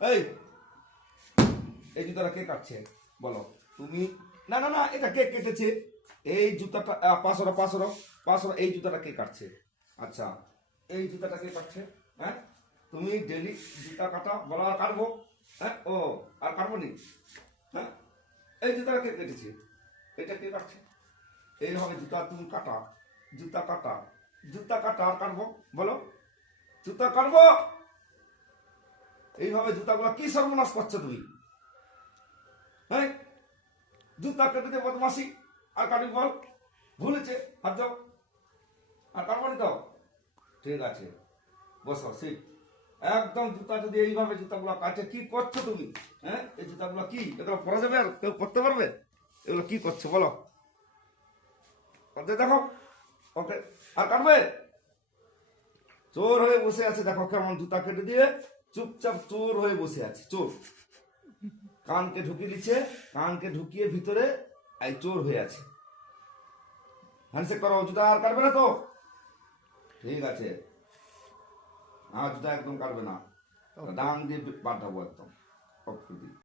এই এই জুতাটা কে কাটছে বলো তুমি? না না না, এটা কে কেটেছে? এই জুতাটা পাঁচশো পাঁচশো পাঁচশো, এই জুতাটা কে কাটছে? আচ্ছা, এই জুতাটা কে কাটছে? হ্যাঁ, তুমি ডেলি জুতা কাটা, বলো আর কাটবো? হ্যাঁ, ও আর কাটবো নি? হ্যাঁ, এই জুতাটা কে কেটেছে? এটা কে কাটছে? এইভাবে জুতা তুমি কাটা, জুতা কাটা, জুতা কাটা আর কাটবো? বলো, জুতা কাটবো? এইভাবে জুতাগুলো কি সর্বনাশ করছো তুমি? হ্যাঁ, জুতা কেটে দিয়ে বদমাসি আর কাটি বল, ভুলেছে হাত দাও আর কাটবানি তো? ঠিক আছে, বসো সিট। একদম জুতা যদি এইভাবে জুতাগুলো কাটে, কি করছো তুমি? হ্যাঁ, এই জুতাগুলো কি এগুলো পরা যাবে? আর কেউ করতে পারবে? এগুলো কি করছো বলো? ওকে দেখো, ওকে আর কাটবে? চোর হয়ে বসে আছে, দেখো কেমন জুতা কেটে দিয়ে চুপচাপ চোর হয়ে বসে আছে। চোর কানকে ঢুকিয়ে দিচ্ছে, কানকে ঢুকিয়ে ভিতরে এই চোর হয়ে আছে। হ্যান্ডশেক করো, জুতা আর কাটবে না তো? ঠিক আছে, আর জুতা একদম কাটবে না, ডাং দিয়ে পাঠাবো একদম।